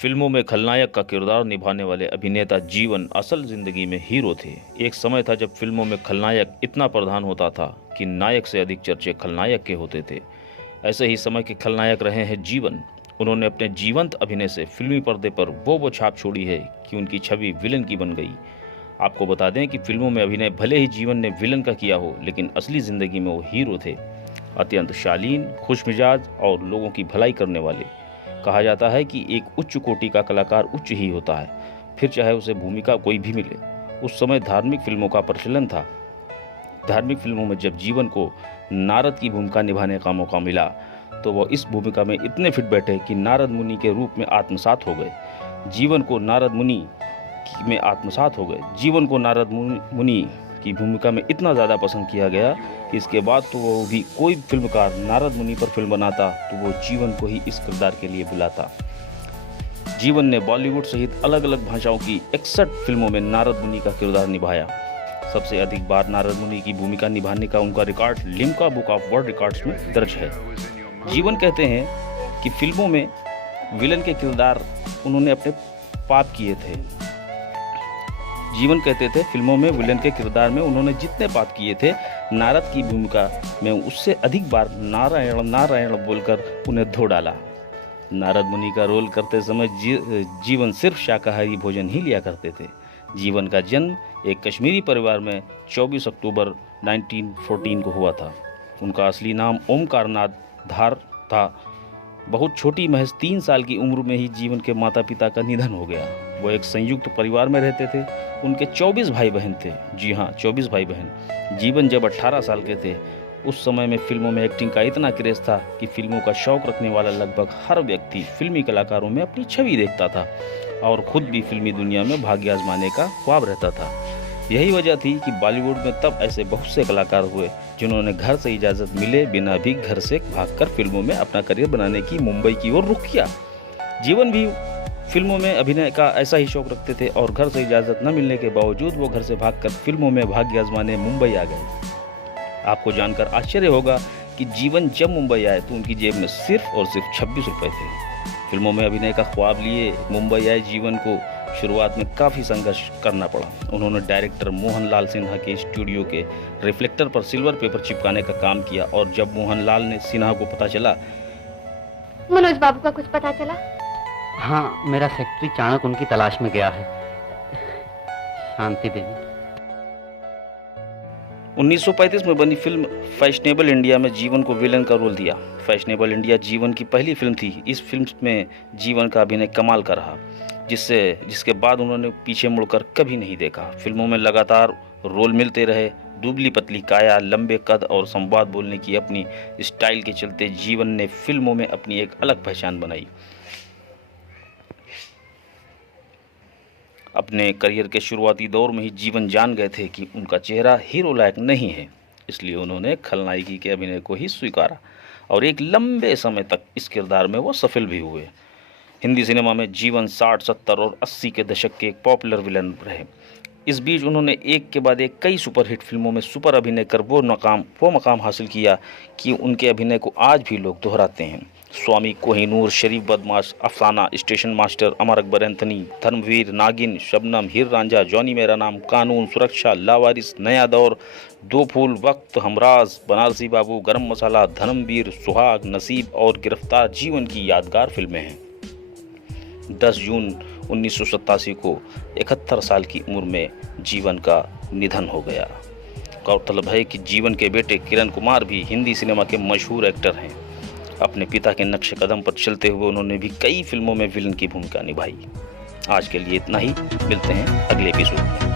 फिल्मों में खलनायक का किरदार निभाने वाले अभिनेता जीवन असल जिंदगी में हीरो थे। एक समय था जब फिल्मों में खलनायक इतना प्रधान होता था कि नायक से अधिक चर्चे खलनायक के होते थे। ऐसे ही समय के खलनायक रहे हैं जीवन। उन्होंने अपने जीवंत अभिनय से फिल्मी पर्दे पर वो छाप छोड़ी है कि उनकी छवि विलन की बन गई। आपको बता दें कि फिल्मों में अभिनय भले ही जीवन ने विलन का किया हो, लेकिन असली जिंदगी में वो हीरो थे। अत्यंत शालीन, खुशमिजाज और लोगों की भलाई करने वाले। कहा जाता है कि एक उच्च कोटि का कलाकार उच्च ही होता है, फिर चाहे उसे भूमिका कोई भी मिले। उस समय धार्मिक फिल्मों का प्रचलन था। धार्मिक फिल्मों में जब जीवन को नारद की भूमिका निभाने का मौका मिला तो वह इस भूमिका में इतने फिट बैठे कि नारद मुनि के रूप में आत्मसात हो गए। जीवन को नारद मुनि की भूमिका में इतना ज़्यादा पसंद किया गया कि इसके बाद तो वो भी कोई फिल्मकार नारद मुनि पर फिल्म बनाता तो वो जीवन को ही इस किरदार के लिए बुलाता। जीवन ने बॉलीवुड सहित अलग अलग भाषाओं की 61 फिल्मों में नारद मुनि का किरदार निभाया। सबसे अधिक बार नारद मुनि की भूमिका निभाने का उनका record Limca book of world records में दर्ज है। जीवन कहते हैं कि फिल्मों में विलन के किरदार उन्होंने अपने पाप किए थे। जीवन कहते थे फिल्मों में विलन के किरदार में उन्होंने जितने पाप किए थे, नारद की भूमिका में उससे अधिक बार नारायण नारायण बोलकर उन्हें धो डाला। नारद मुनि का रोल करते समय जीवन सिर्फ शाकाहारी भोजन ही लिया करते थे। जीवन का जन्म एक कश्मीरी परिवार में 24 अक्टूबर 1914 को हुआ था। उनका असली नाम ओमकार नाथ धार था। बहुत छोटी, महज 3 साल की उम्र में ही जीवन के माता पिता का निधन हो गया। वो एक संयुक्त परिवार में रहते थे। उनके 24 भाई बहन थे। जी हाँ, 24 भाई बहन। जीवन जब 18 साल के थे, उस समय में फिल्मों में एक्टिंग का इतना क्रेज था कि फिल्मों का शौक रखने वाला लगभग हर व्यक्ति फिल्मी कलाकारों में अपनी छवि देखता था और खुद भी फिल्मी दुनिया में भाग्य आजमाने का ख्वाब रहता था। यही वजह थी कि बॉलीवुड में तब ऐसे बहुत से कलाकार हुए जिन्होंने घर से इजाज़त मिले बिना भी घर से भागकर फिल्मों में अपना करियर बनाने की मुंबई की ओर रुख किया। जीवन भी फिल्मों में अभिनय का ऐसा ही शौक रखते थे और घर से इजाज़त न मिलने के बावजूद वो घर से भागकर फिल्मों में भाग्य आजमाने मुंबई आ गए। आपको जानकर आश्चर्य होगा कि जीवन जब मुंबई आए तो उनकी जेब में सिर्फ और सिर्फ 26 रुपये थे। फिल्मों में अभिनय का ख्वाब लिए मुंबई आए जीवन को शुरुआत में काफ़ी संघर्ष करना पड़ा। उन्होंने डायरेक्टर मोहनलाल सिन्हा के स्टूडियो के रिफ्लेक्टर पर सिल्वर पेपर चिपकाने का काम किया और जब मोहनलाल ने सिन्हा को पता चला। मनोज बाबू का कुछ पता चला? हाँ, मेरा सेक्रेटरी चाणक उनकी तलाश में गया है। शांति देवी। 1935 में बनी फिल्म फैशनेबल इंडिया में जीवन को विलन का रोल दिया। फैशनेबल इंडिया जीवन की पहली फिल्म थी। इस फिल्म में जीवन का अभिनय कमाल का रहा, जिसके बाद उन्होंने पीछे मुड़कर कभी नहीं देखा। फिल्मों में लगातार रोल मिलते रहे। दुबली पतली काया, लंबे कद और संवाद बोलने की अपनी स्टाइल के चलते जीवन ने फिल्मों में अपनी एक अलग पहचान बनाई। अपने करियर के शुरुआती दौर में ही जीवन जान गए थे कि उनका चेहरा हीरो लायक नहीं है, इसलिए उन्होंने खलनायकी के अभिनय को ही स्वीकारा और एक लंबे समय तक इस किरदार में वो सफल भी हुए। हिंदी सिनेमा में जीवन 60, 70 और 80 के दशक के एक पॉपुलर विलन रहे। इस बीच उन्होंने एक के बाद एक कई सुपरहिट फिल्मों में सुपर अभिनय कर वो मकाम हासिल किया कि उनके अभिनय को आज भी लोग दोहराते हैं। स्वामी कोहिनूर, शरीफ बदमाश, अफसाना, station master, Amar Akbar Anthony, Dharmveer, नागिन, शबनम, हीर रांझा, जॉनी मेरा नाम, कानून, सुरक्षा, लावारिस, नया दौर, दो फूल, वक्त, हमराज, बनारसी बाबू, गरम मसाला, धर्मवीर, सुहाग, नसीब और गिरफ्तार जीवन की यादगार फिल्में हैं। 10 जून 1987 को 71 साल की उम्र में जीवन का निधन हो गया। गौरतलब है कि जीवन के बेटे किरण कुमार भी हिंदी सिनेमा के मशहूर एक्टर हैं। अपने पिता के नक्शे कदम पर चलते हुए उन्होंने भी कई फिल्मों में विलन की भूमिका निभाई। आज के लिए इतना ही। मिलते हैं अगले एपिसोड में।